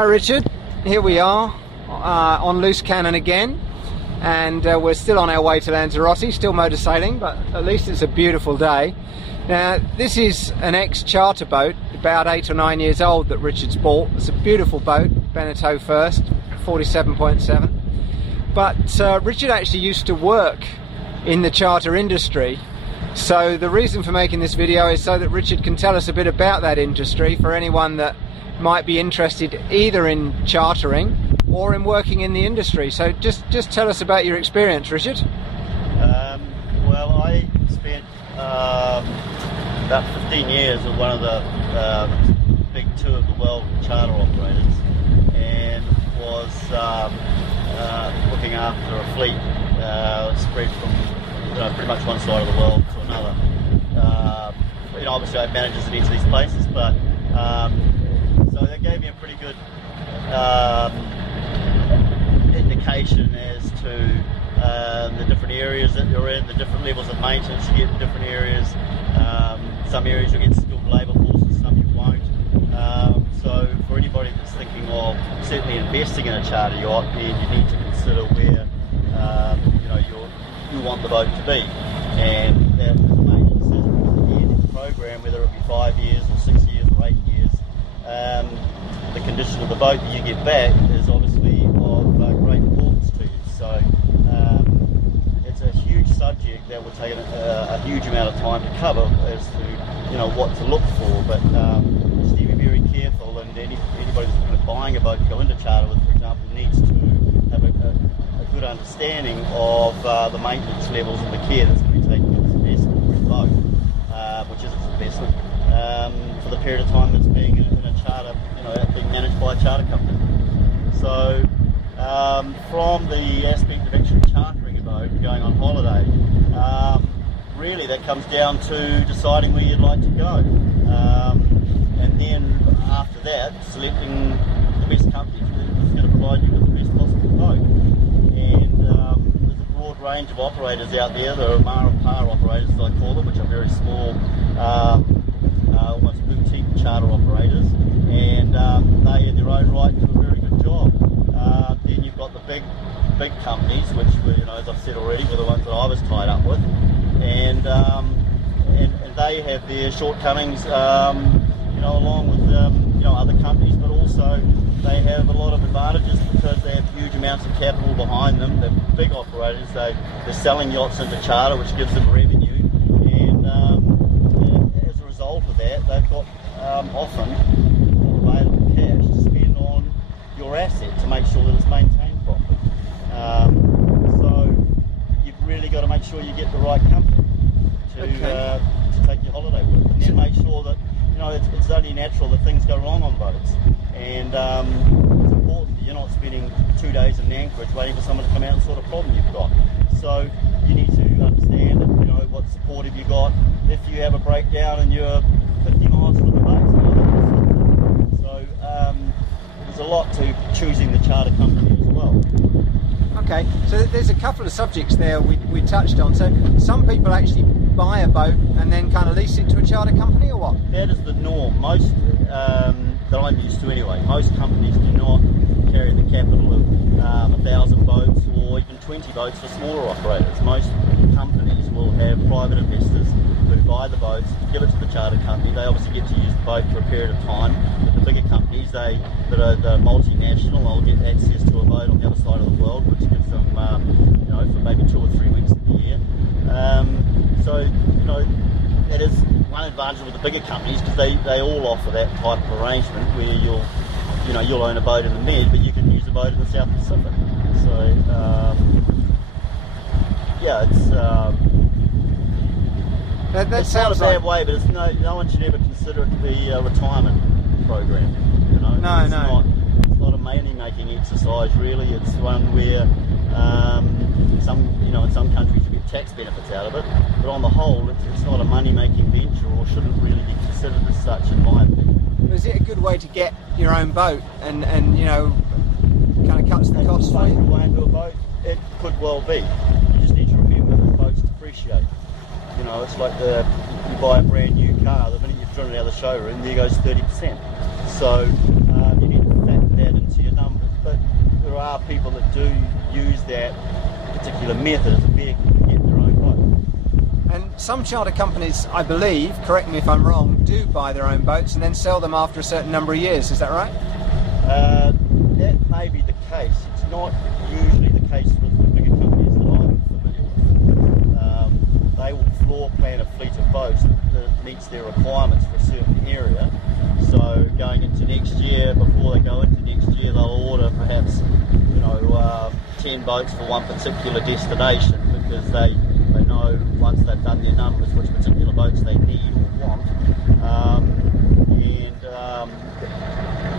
Hi Richard, here we are on Loose Cannon again, and we're still on our way to Lanzarote, still motorsailing, but at least it's a beautiful day. Now this is an ex-charter boat, about 8 or 9 years old, that Richard's bought. It's a beautiful boat, Beneteau First, 47.7. But Richard actually used to work in the charter industry, so the reason for making this video is so that Richard can tell us a bit about that industry for anyone that might be interested either in chartering or in working in the industry. So just tell us about your experience, Richard. Well, I spent about 15 years with one of the big two of the world charter operators, and was looking after a fleet spread from pretty much one side of the world to another. Obviously I have managers in each of these places, but so that gave me a pretty good indication as to the different areas that you're in, the different levels of maintenance you get in different areas. Some areas you'll get skilled labour forces, some you won't. So for anybody that's thinking of certainly investing in a charter yacht, then you need to consider where you want the boat to be. And that is a major decision, because at the end of the program, whether it be 5 years or 6 years or 8 years, the condition of the boat that you get back is obviously of great importance to you. So it's a huge subject that will take a huge amount of time to cover as to what to look for. But just to be very careful, and anybody that's kind of buying a boat to go into charter with, for example, needs to have a good understanding of the maintenance levels and the care that's going to be taken with this investment for your boat, which is its investment, for the period of time that's being in a charter, being managed by a charter company. So from the aspect of actually chartering a boat and going on holiday, really that comes down to deciding where you'd like to go, and then after that selecting the best company that's going to provide you with the best possible boat. And there's a broad range of operators out there. There are Mar and Par operators, as I call them, which are very small, almost boutique charter operators, and they in their own right do a very good job. Then you've got the big companies, which were, as I've said already, were the ones that I was tied up with, and they have their shortcomings, along with other companies, but also they have a lot of advantages because they have huge amounts of capital behind them. They're big operators. They're selling yachts into charter, which gives them revenue, and as a result of that, they've got often available cash to spend on your asset to make sure that it's maintained properly. So you've really got to make sure you get the right company to take your holiday with, and then make sure that it's only natural that things go wrong on boats, and it's important that you're not spending 2 days in Anchorage waiting for someone to come out and sort a problem you've got. So you need to understand what support have you got if you have a breakdown and you're 50 miles from the boat. So there's a lot to choosing the charter company as well. Okay, so there's a couple of subjects there we touched on. So some people actually buy a boat and then kind of lease it to a charter company, or what? That is the norm. Most, that I'm used to anyway, most companies do not carry the capital of 1,000 boats or even 20 boats for smaller operators. Most companies will have private investors who buy the boats, give it to the charter company. They obviously get to use the boat for a period of time. But the bigger companies, that are multinational, they'll get access to a boat on the other side of the world, which gives them, for maybe 2 or 3 weeks of the year. So that is one advantage with the bigger companies, because they all offer that type of arrangement where you'll own a boat in the Med, but you can use a boat in the South Pacific. So That it's sounds not a bad like... way, but it's no one should ever consider it to be a retirement program. It's not a money-making exercise really. It's one where in some countries you get tax benefits out of it, but on the whole, it's not a money-making venture, or shouldn't really be considered as such, in my opinion. Is it a good way to get your own boat and kind of cuts the costs for you? Way into a boat, it could well be. You just need to remember that boats depreciate. It's like you buy a brand new car, the minute you've driven it out of the showroom, there goes 30%. So you need to factor that people that do use that particular method as a vehicle to get their own boat. And some charter companies, I believe, correct me if I'm wrong, do buy their own boats and then sell them after a certain number of years. Is that right? That may be the case. It's not usually the case with the bigger companies that I'm familiar with. They will floor plan a fleet of boats that meets their requirements for a certain area. So going into next year, before they go into next year, they'll order perhaps 10 boats for one particular destination, because they know once they've done their numbers which particular boats they need or want, and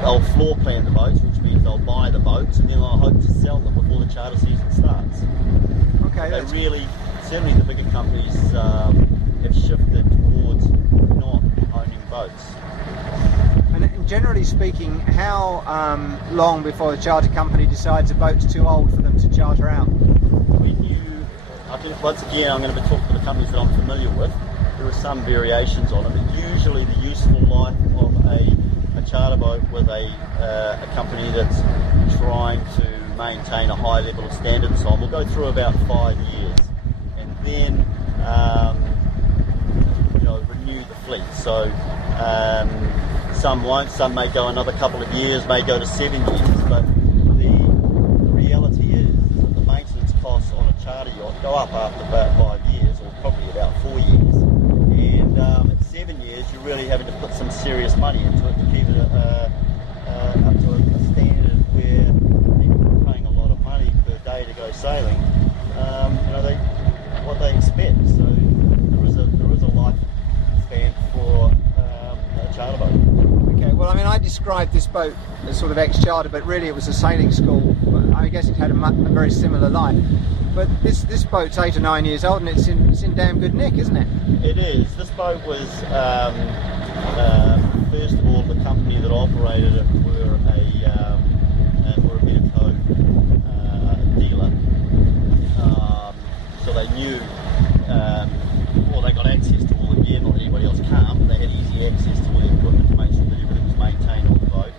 they'll floor plan the boats, which means they'll buy the boats and then they'll hope to sell them before the charter season starts. Okay, they really, certainly the bigger companies have shifted towards not owning boats. And generally speaking, how long before the charter company decides a boat's too old for them to charter out? I think once again I'm going to be talking to the companies that I'm familiar with. There are some variations on it, but usually the useful life of a charter boat with a company that's trying to maintain a high level of standard and so on will go through about 5 years, and then renew the fleet. So some won't, some may go another couple of years, may go to 7 years, but the reality is that the maintenance costs on a charter yacht go up after about 5 years, or probably about 4 years, and at 7 years you're really having to put some serious money into it to keep it up to a standard where people who are paying a lot of money per day to go sailing, what they expect. So there is a lifespan for a charter boat. Okay, well, I mean, I described this boat as sort of ex-charter, but really it was a sailing school. I guess it had a very similar life. But this boat's 8 or 9 years old, and it's in damn good nick, isn't it? It is. This boat was, first of all, the company that operated it were a Medeco dealer. So they knew, they got access to all the gear, not that anybody else can't, but they had easy access to all the equipment to make sure that everything was maintained on the boat.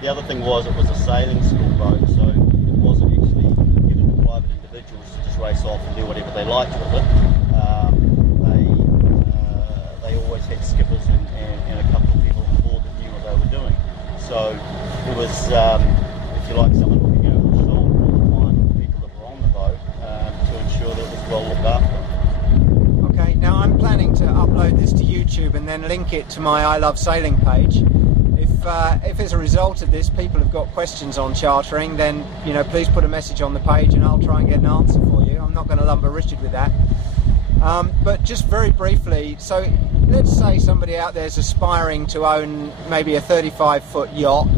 The other thing was, it was a sailing school boat, so it wasn't actually given to private individuals to just race off and do whatever they liked with it. They always had skippers and a couple of people on board that knew what they were doing. So it was, if you like, someone looking over the shoulder all the time of the people that were on the boat to ensure that it was well looked after. Okay, now I'm planning to upload this to YouTube and then link it to my I Love Sailing page. If as a result of this people have got questions on chartering, then please put a message on the page and I'll try and get an answer for you. I'm not going to lumber Richard with that. But just very briefly, so let's say somebody out there is aspiring to own maybe a 35-foot yacht.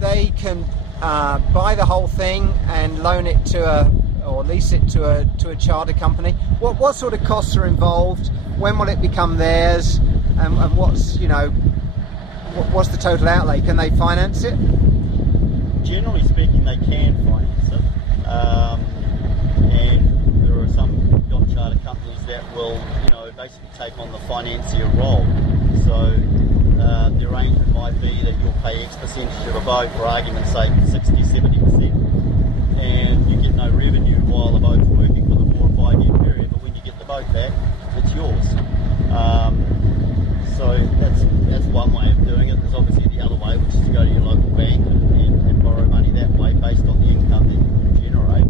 They can buy the whole thing and loan it to or lease it to a charter company. What sort of costs are involved? When will it become theirs? And what's the total outlay? Can they finance it? Generally speaking, they can finance it, and there are some yacht charter companies that will, basically take on the financier role. So the arrangement might be that you'll pay X percentage of a boat, for argument's sake, 60-70%, and you get no revenue while the boat's working for the 4 or 5 year period. But when you get the boat back, it's yours. So that's one way of doing it. There's obviously the other way, which is to go to your local bank and borrow money that way based on the income that you generate.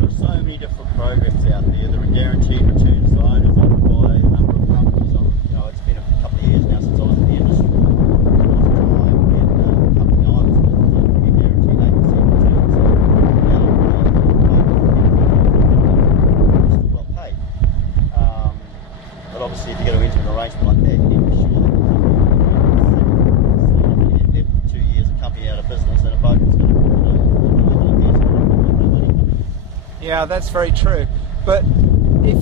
There are so many different programs out there. There are guaranteed returns to owners offered by a number of companies. It's been a couple of years now since I was in the industry. There was a time when the company I was with was offering a guaranteed 8% return. So now still well paid. But obviously, if you're going to enter an arrangement like that, you need to be sure that if 2 years a company out of business and a boat is going to be Yeah, that's very true. But if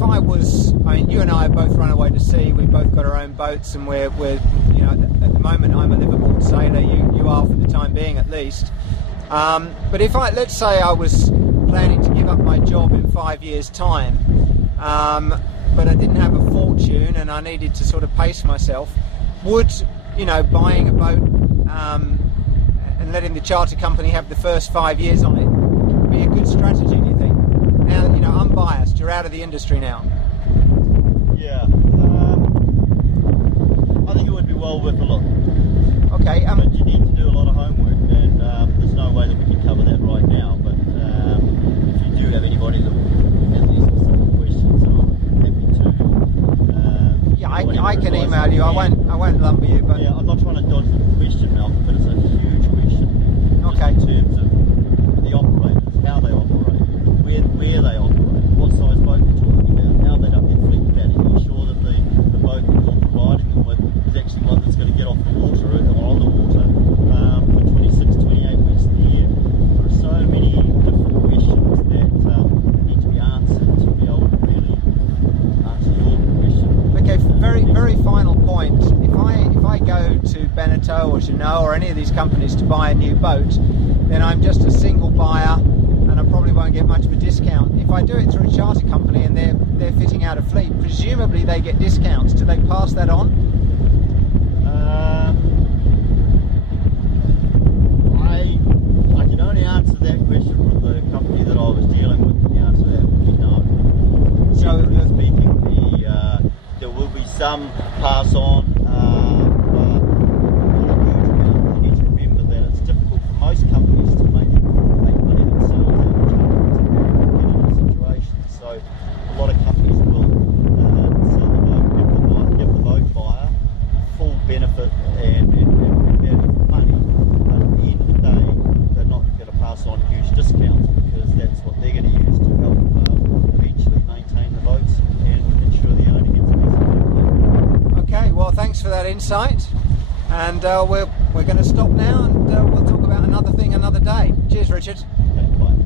you and I have both run away to sea. We've both got our own boats, and we're at the moment I'm a liveaboard sailor. You are for the time being, at least. But let's say I was planning to give up my job in 5 years' time. But I didn't have a fortune and I needed to sort of pace myself. Would buying a boat and letting the charter company have the first 5 years on it be a good strategy, do you think? Now, you know, unbiased, you're out of the industry now. Yeah, I think it would be well worth a look. Okay. But you need to do a lot of homework, and there's no way that we can cover that right now. But if you do have anybody that has any specific questions, I'm happy to. Yeah, I can email you. I won't lumber you, but yeah, I'm not trying to dodge the question, Malcolm, but it's a huge question. Okay. In terms of the operators, how they operate, where they operate, what size boat they're talking about, how they done their fleet planning. Are you sure that the boat that you're providing them with is actually one that's going to get off the water or on the water for 26, 28 weeks of the year? There are so many different questions that need to be answered to be able to really answer your question. okay. Very final point. If I go to Beneteau or Jeanneau or any of these companies to buy a new boat, then I'm just a single buyer, and I probably won't get much of a discount. If I do it through a charter company and they're fitting out a fleet, presumably they get discounts. Do they pass that on? I can only answer that question from the company that I was dealing with. The answer to that would be no. So, Generally speaking, there will be some pass on. You need to remember that it's difficult for most companies to make money themselves in a situation. So a lot of companies will sell the boat, give the boat buyer full benefit and value for money. But at the end of the day, they're not going to pass on huge discounts, because that's what they're going to use to help eventually maintain the boats and ensure the owner gets a decent. Okay. Well, thanks for that insight, and we're going to stop now, and we'll talk about another thing another day. Cheers, Richard. Okay, bye.